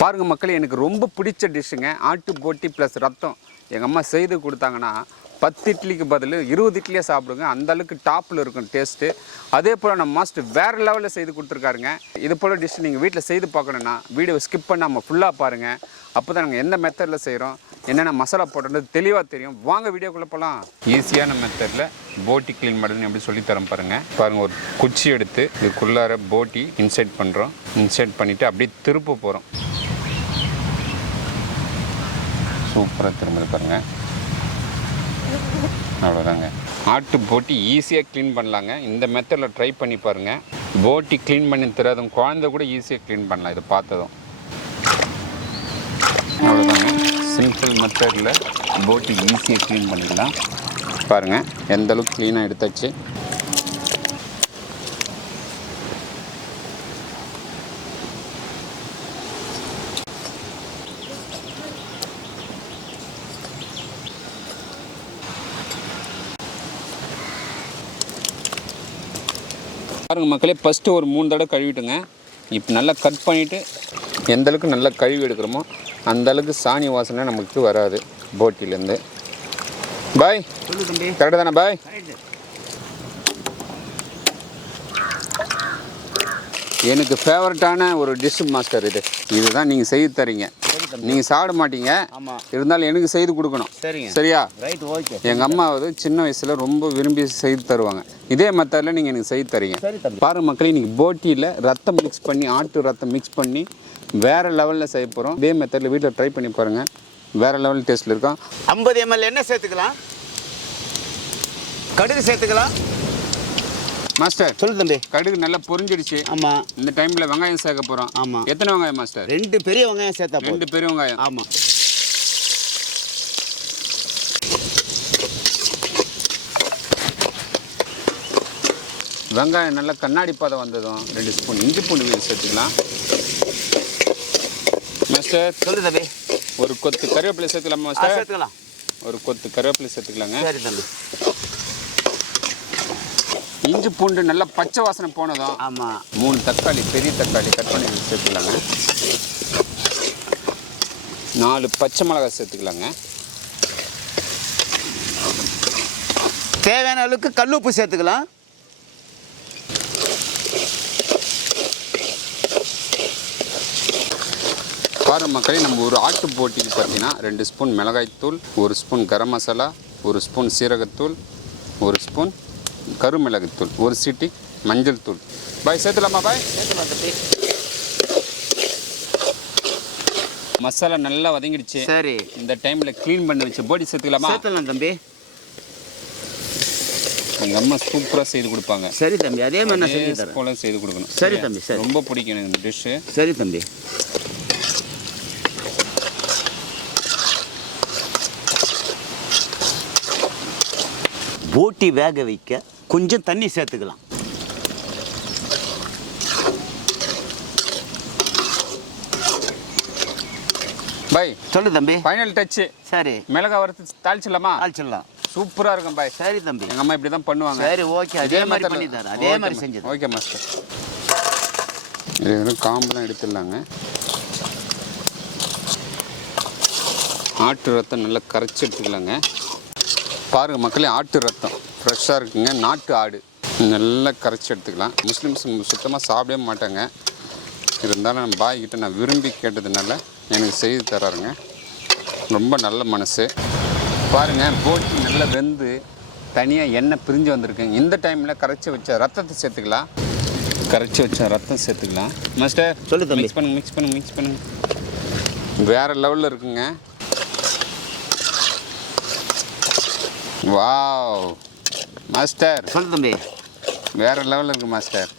பாருங்க மக்களே, எனக்கு ரொம்ப பிடிச்ச டிஷ்ஷுங்க ஆட்டு போட்டி ப்ளஸ் ரத்தம். எங்கள் அம்மா செய்து கொடுத்தாங்கன்னா 10 இட்லிக்கு பதில் 20 இட்லியாக சாப்பிடுங்க. அந்த அளவுக்கு டாப்பில் இருக்கும் டேஸ்ட்டு. அதே போல் நம்ம மாஸ்டர் வேறு லெவலில் செய்து கொடுத்துருக்காருங்க. இது போல் டிஷ் நீங்கள் வீட்டில் செய்து பார்க்கணுன்னா வீடியோவை ஸ்கிப் பண்ணாமல் ஃபுல்லாக பாருங்கள். அப்போ தான் நாங்கள் எந்த மெத்தடில் செய்கிறோம், என்னென்ன மசாலா போட்டோன்றது தெளிவாக தெரியும். வாங்க வீடியோக்குள்ளே போகலாம். ஈஸியான மெத்தடில் போட்டி க்ளீன் பண்ணுறதுன்னு எப்படி சொல்லித்தரோம் பாருங்கள். பாருங்கள், ஒரு குச்சி எடுத்து இதுக்குள்ளார போட்டி இன்சைட் பண்ணுறோம். இன்சைட் பண்ணிவிட்டு அப்படியே திருப்ப போகிறோம். சூப்பராக திரும்ப பாருங்கள். அவ்வளோதாங்க. ஆட்டு போட்டி ஈஸியாக க்ளீன் பண்ணலாங்க. இந்த மெத்தடில் ட்ரை பண்ணி பாருங்கள். போட்டி க்ளீன் பண்ணி தெரியாதவங்க குழந்தை கூட ஈஸியாக க்ளீன் பண்ணலாம். இது பார்த்ததும் அவ்வளோதாங்க. சிம்பிள் மெத்தடில் போட்டி ஈஸியாக க்ளீன் பண்ணிக்கலாம். பாருங்கள் எந்த அளவுக்கு க்ளீனாக எடுத்தாச்சு. பாருங்கள் மக்களே, ஃபஸ்ட்டு ஒரு 3 தடவை கழுவிட்டுங்க. இப்போ நல்லா கட் பண்ணிவிட்டு எந்தளவுக்கு நல்லா கழுவி எடுக்கிறோமோ அந்தளவுக்கு சாணி வாசனை நமக்கு வராது போட்டிலேருந்து. பாய் கரெக்டாக தானே பாய்? எனக்கு ஃபேவரட்டான ஒரு டிஷ் மாஸ்டர் இதுதான் நீங்கள் செய்து தரீங்க. நீங்கள் சாப்பிட மாட்டீங்க, இருந்தாலும் எனக்கு செய்து கொடுக்கணும். சரியா? Right, okay. எங்கள் அம்மா சின்ன வயசில் ரொம்ப விரும்பி செய்து தருவாங்க. இதே மெத்தடில் நீங்கள் எனக்கு செய்து தரீங்க. பாருங்க மக்களே, இன்றைக்கி போட்டியில் ரத்தம் மிக்ஸ் பண்ணி ஆட்டு ரத்தம் மிக்ஸ் பண்ணி வேறு லெவலில் செய்ய போகிறோம். இதே மெத்தடில் வீட்டில் ட்ரை பண்ணி பாருங்கள். வேறு லெவல் டேஸ்ட்டில் இருக்கும். 50 ml எண்ணெய் சேர்த்துக்கலாம். கடுகு சேர்த்துக்கலாம். மாஸ்டர் சொல்லு தம்பி. கடுகு நல்லா பொரிஞ்சிடுச்சு. ஆமாம். இந்த டைமில் வெங்காயம் சேர்க்க போகிறோம். ஆமாம். எத்தனை வெங்காயம் மாஸ்டர்? 2 பெரிய வெங்காயம் சேர்த்தா. 2 பெரிய வெங்காயம். ஆமாம். வெங்காயம் நல்லா கண்ணாடி பாதம் வந்ததும் 2 ஸ்பூன் இஞ்சி பூண்டு விழுது சேர்த்துக்கலாம். மாஸ்டர் சொல்லு தம்பி. ஒரு கொத்து கருவேப்பிலை சேர்த்துக்கலாமா மாஸ்டர்? சேர்த்துக்கலாம். ஒரு கொத்து கருவேப்பிலை சேர்த்துக்கலாங்க. சரி தம்பி. இஞ்சி பூண்டு நல்லா பச்சை வாசனை போனதும் ஆமாம் 3 தக்காளி, பெரிய தக்காளி கட் பண்ணி சேர்த்துக்கலாங்க. 4 பச்சை மிளகாய் சேர்த்துக்கலாங்க. தேவையான அளவுக்கு கல் உப்பு சேர்த்துக்கலாம். பாருங்க மக்களே, நம்ம ஒரு ஆட்டு போட்டிக்கு பார்த்தீங்கன்னா 2 ஸ்பூன் மிளகாய்த்தூள், 1 ஸ்பூன் கரம் மசாலா, 1 ஸ்பூன் சீரகத்தூள், 1 ஸ்பூன் கருமிளகுத்தூள், 1 சீட்டி மஞ்சள் தூள். பாய் சேர்த்துலாமா பாய்? மசாலா நல்லா வதங்கிடுச்சு. சரி, இந்த டைமில் க்ளீன் பண்ணி வச்சு போட்டி சேர்த்துக்கலாமா? சேர்த்துலாம் தம்பி. எங்கள் அம்மா சூப்பராக செய்து கொடுப்பாங்க. சரி தம்பி, அதே மாதிரி நான் செஞ்சு தரேன். போல செய்து கொடுக்கணும். சரி தம்பி. சரி, ரொம்ப பிடிக்கும் எனக்கு இந்த டிஷ்ஷு. சரி தம்பி. போட்டி வேக வைக்க கொஞ்சம் தண்ணி சேர்த்துக்கலாம். பாய் சொல்லு தம்பி. Final Dutch. சரி, மிளகாய் வறுத்து தாளிச்சிடலாமா? தாளிச்சிடலாம். சூப்பராக இருக்கும் பாய். சரி தம்பி. எங்கள் அம்மா இப்படி தான் பண்ணுவாங்க. சரி, ஓகே. அதே மாதிரி பண்ணி தரேன். அதே மாதிரி செஞ்சு. Okay master. இது காம்பெலாம் எடுத்துடலாங்க. ஆட்டு ரத்தம் நல்லா கரைச்சி எடுத்துக்கலாங்க. பாருங்கள் மக்களே, ஆட்டு ரத்தம் ஃப்ரெஷ்ஷாக இருக்குங்க. நாட்டு ஆடு நல்லா கரைச்சி எடுத்துக்கலாம். முஸ்லீம்ஸ் சுத்தமாக சாப்பிடவே மாட்டாங்க. இருந்தாலும் நம்ம பாய்கிட்ட நான் விரும்பி கேட்டதுனால எனக்கு செய்து தராருங்க. ரொம்ப நல்ல மனசு. பாருங்கள், போட்டி நல்லா வெந்து தனியாக எண்ணெய் பிரிஞ்சு வந்திருக்குங்க. இந்த டைமில் கரைச்சி வச்ச ரத்தத்தை சேர்த்துக்கலாம். கரைச்சி வச்ச ரத்தம் சேர்த்துக்கலாம். மாஸ்டர் சொல்லு தம்பி. மிக்ஸ் பண்ணுங்க. வேறு லெவலில் இருக்குங்க. Wow master. சொல்லு தம்பி. வேறு லெவலில் இருக்குது மாஸ்டர்.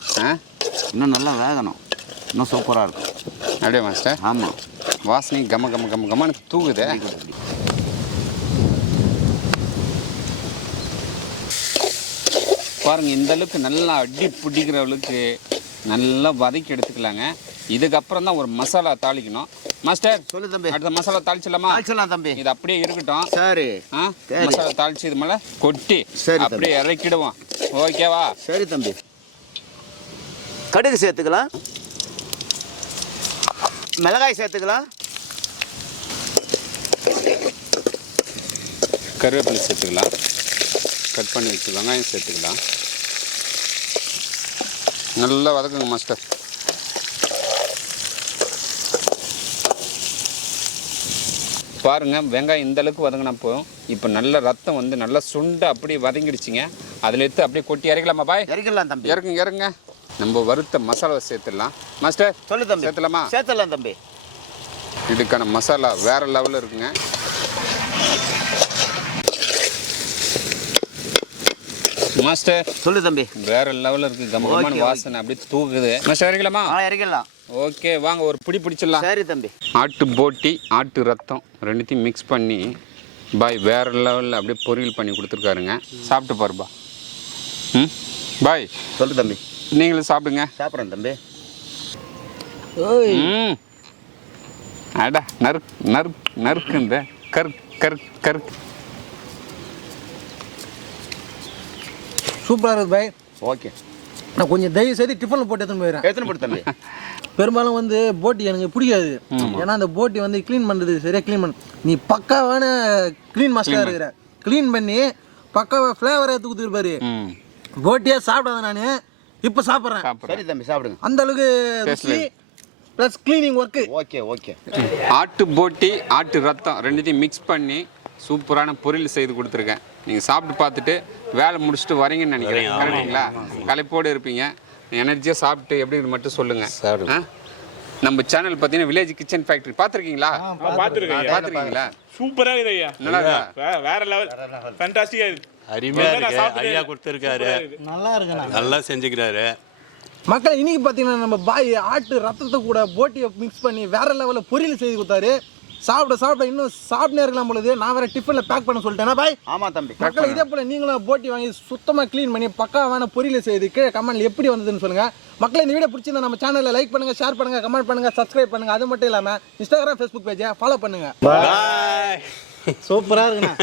இன்னும் நல்லா வேகணும். இன்னும் சூப்பராக இருக்கும். அப்படியே மாஸ்டர்? ஆமாம். வாசனை கம்மன்னு தூக்குதே. பாருங்கள், இந்த அளவுக்கு நல்லா அடி பிடிக்கிற அளவுக்கு நல்லா வதக்கி எடுத்துக்கலாங்க. இதுக்கப்புறம் தான் ஒரு மசாலா தாளிக்கணும். மாஸ்டர் சொல்லு தம்பி. அடுத்த மசாலா தாளிச்சிடலாமா? தாளிச்சிடலாம் தம்பி. இது அப்படியே இருக்கட்டும். சரி. மசாலா தாளிச்சு இது மேலே கொட்டி அப்படியே இறக்கிடுவோம். ஓகேவா? சரி தம்பி. கடுகு சேர்த்துக்கலாம். மிளகாய் சேர்த்துக்கலாம். கருவேப்பிலை சேர்த்துக்கலாம். கட் பண்ணி வச்சு வெங்காயம் சேர்த்துக்கலாம். நல்லா வதக்குங்க மாஸ்டர். பாருங்கள் வெங்காயம் இந்தளவுக்கு வதங்கினா போதும். இப்போ நல்ல ரத்தம் வந்து நல்லா சுண்டு அப்படியே வதங்கிடுச்சிங்க. அதில் எடுத்து அப்படியே கொட்டி இறக்கலாமா பாய்? இறக்கலாம் தம்பி. இறக்குங்க. நம்ம வறுத்த மசாலாவை சேர்த்துடலாம். மாஸ்டர் சொல்லு தம்பி. சேர்த்துலாமா? சேர்த்துடலாம் தம்பி. இதுக்கான மசாலா வேறு லெவலில் இருக்குங்க. மாஸ்டர் சொல்லு தம்பி. வேறு லெவலில் இருக்குது. கம்மமான வாசனை அப்படியே தூக்குது. மாஸ்டர் இறக்கலாமா? இறக்கலாம். ஓகே வாங்க ஒரு பிடிச்சிடலாம். சரி தம்பி. ஆட்டு போட்டி ஆட்டு ரத்தம் ரெண்டுத்தையும் மிக்ஸ் பண்ணி பாய் வேறு லெவலில் அப்படியே பொரியல் பண்ணி கொடுத்துருக்காருங்க. சாப்பிட்டு பாருப்பா. பாய் சொல்லு தம்பி. நீங்களும் சாப்பிடுங்க. சாப்பிட்றேன் தம்பி. அடா நறுக்குந்த கருக்கு சூப்பராக இருக்குது பாய். ஓகே. நான் கொஞ்சம் தயவு செய்து டிஃபனில் போட்டு எடுத்துன்னு போயிடுறேன். எடுத்துன்னு போட்டு தம்பி. பெரும்பாலும் வந்து போட்டி எனக்கு பிடிக்காது. ஏன்னா அந்த போட்டி வந்து க்ளீன் பண்ணுறது சரியாக க்ளீன் பண்ண நீ பக்காவான க்ளீன் மாஸ்டராக இருக்கிற. க்ளீன் பண்ணி பக்காவாக ஃப்ளேவரை எடுத்து கொடுத்துருப்பாரு. போட்டியாக சாப்பிடாத நான் இப்போ சாப்பிட்றேன். சரி தம்பி சாப்பிடுங்க. அந்த அளவுக்கு ருசி ப்ளஸ் க்ளீனிங் ஒர்க்கு. ஓகே. ஆட்டு போட்டி ஆட்டு ரத்தம் ரெண்டுத்தையும் மிக்ஸ் பண்ணி சூப்பரான பொரியல் செய்து கொடுத்துருக்கேன். நீங்கள் சாப்பிட்டு பார்த்துட்டு வேலை முடிச்சுட்டு வரீங்கன்னு நினைக்கிறேன். கரெக்டுங்களா? களைப்போடு இருப்பீங்க. எனர்ஜியாக சாப்பிட்டு எப்படின்னு மட்டும் சொல்லுங்கள். நம்ம சேனல் பார்த்தீங்கன்னா வில்லேஜ் கிச்சன் ஃபேக்ட்ரி பார்த்துருக்கீங்களா? பார்த்துருக்கீங்களா? சூப்பராக இருக்குது ஐயா. நல்லா இருக்கா? வேற லெவல். ஃபேண்டாஸ்டிக்காக இருக்குது. அருமையாக இருக்கு. ஐயா கொடுத்துருக்காரு. நல்லா இருக்குண்ணா. நல்லா செஞ்சுக்கிறாரு. மக்கள் இன்னைக்கு பார்த்தீங்கன்னா நம்ம பாய் ஆட்டு ரத்தத்தை கூட போட்டியை மிக்ஸ் பண்ணி வேற லெவலில் பொரியல் செய்து கொடுத்தாரு. சாப்பிட இன்னும் சாப்பிட்டே இருக்கலாம் பொழுது. நான் வேற டிஃபனில் பேக் பண்ண சொல்லிட்டேனா பாய்? ஆமாம் தம்பி. மக்கள் இதே போல் நீங்களும் போட்டி வாங்கி சுத்தமாக க்ளீன் பண்ணி பக்காவான பொரியல் செய்து கீழே கமெண்ட்ல எப்படி வந்ததுன்னு சொல்லுங்கள். மக்களை இந்த வீடியோ பிடிச்சிருந்தா நம்ம சேனலில் லைக் பண்ணுங்கள், ஷேர் பண்ணுங்கள், கமெண்ட் பண்ணுங்கள், சப்ஸ்கிரைப் பண்ணுங்கள். அது மட்டும் இல்லாமல் இன்ஸ்டாகிராம், ஃபேஸ்புக் பேஜை ஃபாலோ பண்ணுங்கள். பாய். சூப்பராக இருக்குண்ணா.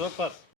சூப்பர்.